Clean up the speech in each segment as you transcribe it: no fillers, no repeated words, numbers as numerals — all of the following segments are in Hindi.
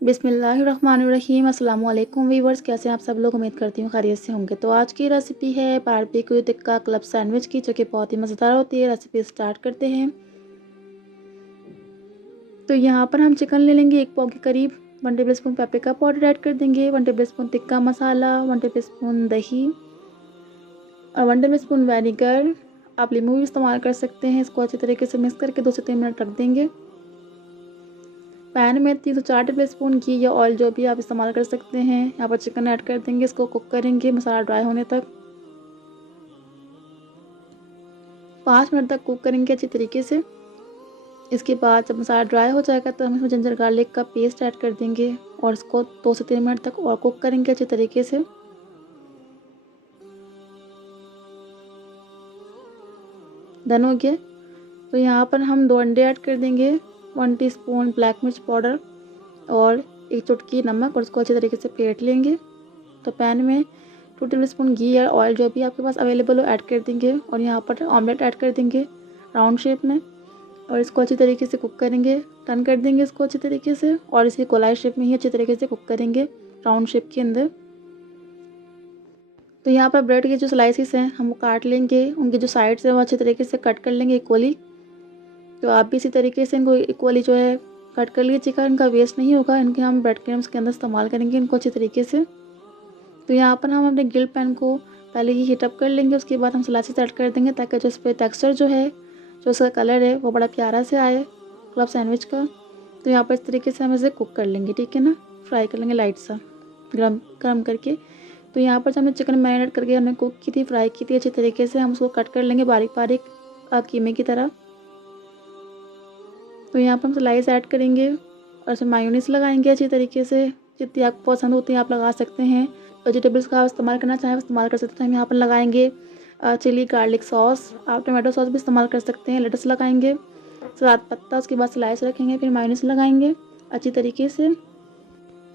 बिस्मिल्लाहिर्रहमानिर्रहीम। अस्सलाम वालेकुम वीवर्स, कैसे हैं आप सब लोग। उम्मीद करती हूँ खैरियत से होंगे। तो आज की रेसिपी है बारबेक्यू टिक्का क्लब सैंडविच की, जो कि बहुत ही मज़ेदार होती है। रेसिपी स्टार्ट करते हैं। तो यहाँ पर हम चिकन ले लेंगे 1 पाव के करीब। 1 table spoon paprika powder add कर देंगे, 1 table spoon tikka masala, 1 table spoon दही और 1 टेबल स्पून विनेगर। आप नींबू भी इस्तेमाल कर सकते हैं। इसको अच्छी तरीके से मिक्स करके 2 से 3 मिनट रख देंगे। पैन में 3 से 4 टेबल स्पून घी या ऑयल जो भी आप इस्तेमाल कर सकते हैं। यहाँ पर चिकन ऐड कर देंगे, इसको कुक करेंगे मसाला ड्राई होने तक। 5 मिनट तक कुक करेंगे अच्छी तरीके से। इसके बाद जब मसाला ड्राई हो जाएगा तो हम इसमें जिंजर गार्लिक का पेस्ट ऐड कर देंगे और इसको 2 से 3 मिनट तक और कुक करेंगे अच्छी तरीके से। डन हो गया। तो यहाँ पर हम 2 अंडे ऐड कर देंगे, 1 टीस्पून ब्लैक मिर्च पाउडर और 1 चुटकी नमक और उसको अच्छे तरीके से फेंट लेंगे। तो पैन में 2 टेबल स्पून घी या ऑयल जो भी आपके पास अवेलेबल हो ऐड कर देंगे और यहाँ पर ऑमलेट ऐड कर देंगे राउंड शेप में और इसको अच्छी तरीके से कुक करेंगे। टर्न कर देंगे इसको अच्छी तरीके से और इसे गोलाई शेप में ही अच्छी तरीके से कुक करेंगे राउंड शेप के अंदर। तो यहाँ पर ब्रेड के जो स्लाइसिस हैं हम वो काट लेंगे, उनके जो साइड्स हैं वो अच्छे तरीके से कट कर लेंगे इक्वली। तो आप भी इसी तरीके से इनको इक्वली जो है कट कर लीजिए, चिकन इनका वेस्ट नहीं होगा। इनके हम ब्रेड क्रम्स के अंदर इस्तेमाल करेंगे इनको अच्छी तरीके से। तो यहाँ पर हम अपने ग्रिल पैन को पहले ही हीटअप कर लेंगे, उसके बाद हम स्लाइसेस ऐड कर देंगे ताकि जो इस पर टेक्स्चर जो है, जो उसका कलर है वो बड़ा प्यारा से आए क्लब सैंडविच का। तो यहाँ पर इस तरीके से हम इसे कुक कर लेंगे, ठीक है ना, फ्राई कर लेंगे लाइट सा गर्म करके। तो यहाँ पर जो हमने चिकन मैरिनेट करके हमने कुक की थी, फ्राई की थी अच्छी तरीके से, हम उसको कट कर लेंगे बारीक बारीक कीमे की तरह। तो यहाँ पर हम स्लाइस ऐड करेंगे और उसमें मायोनीस लगाएंगे अच्छी तरीके से। जितनी आपको पसंद होती है आप लगा सकते हैं। वेजिटेबल्स का इस्तेमाल करना चाहें इस्तेमाल कर सकते हैं। हम यहाँ पर लगाएंगे चिली गार्लिक सॉस, आप टमाटो सॉस भी इस्तेमाल कर सकते हैं। लेटस लगाएंगे, सलाद पत्ता, उसके बाद स्लाइस रखेंगे, फिर मायोनीस लगाएंगे अच्छी तरीके से।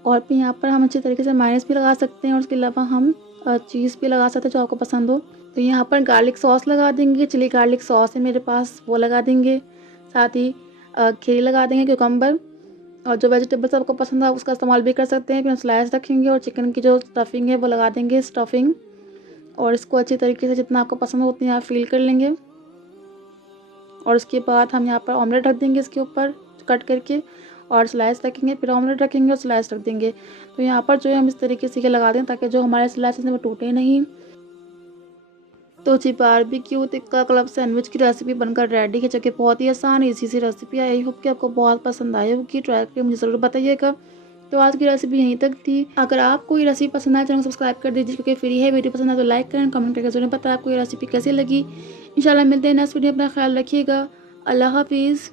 और फिर यहाँ पर हम अच्छी तरीके से मायोनीस भी लगा सकते हैं और उसके अलावा हम चीज़ भी लगा सकते हैं जो आपको पसंद हो। तो यहाँ पर गार्लिक सॉस लगा देंगे, चिली गार्लिक सॉस है मेरे पास वो लगा देंगे। साथ ही खीरी लगा देंगे, क्यूकम्बर और जो वेजिटेबल्स आपको पसंद है उसका इस्तेमाल भी कर सकते हैं। फिर हम स्लाइस रखेंगे और चिकन की जो स्टफिंग है वो लगा देंगे, स्टफिंग। और इसको अच्छी तरीके से जितना आपको पसंद हो उतनी आप फील कर लेंगे। और उसके बाद हम यहाँ पर ऑमलेट रख देंगे इसके ऊपर कट करके और स्लाइस रखेंगे, फिर ऑमलेट रखेंगे और स्लाइस रख देंगे। तो यहाँ पर जो है हम इस तरीके से लगा दें ताकि जो हमारे स्लाइसेस हैं वो टूटे नहीं। तो जी बारबेक्यू टिक्का क्लब सैंडविच की रेसिपी बनकर रेडी है, जो कि बहुत ही आसान इजी सी रेसिपी है। आई होप कि आपको बहुत पसंद आई होगी। ट्राई करके मुझे ज़रूर बताइएगा। तो आज की रेसिपी यहीं तक थी। अगर आपको ये रेसिपी पसंद आए चैनल को सब्सक्राइब कर दीजिए क्योंकि फ्री है। वीडियो पसंद आए तो लाइक करें, कमेंट करके ज़रूर बताएं आपको ये रेसिपी कैसी लगी। इंशाल्लाह मिलते हैं नेक्स्ट वीडियो। अपना ख्याल रखिएगा। अल्लाह हाफिज़।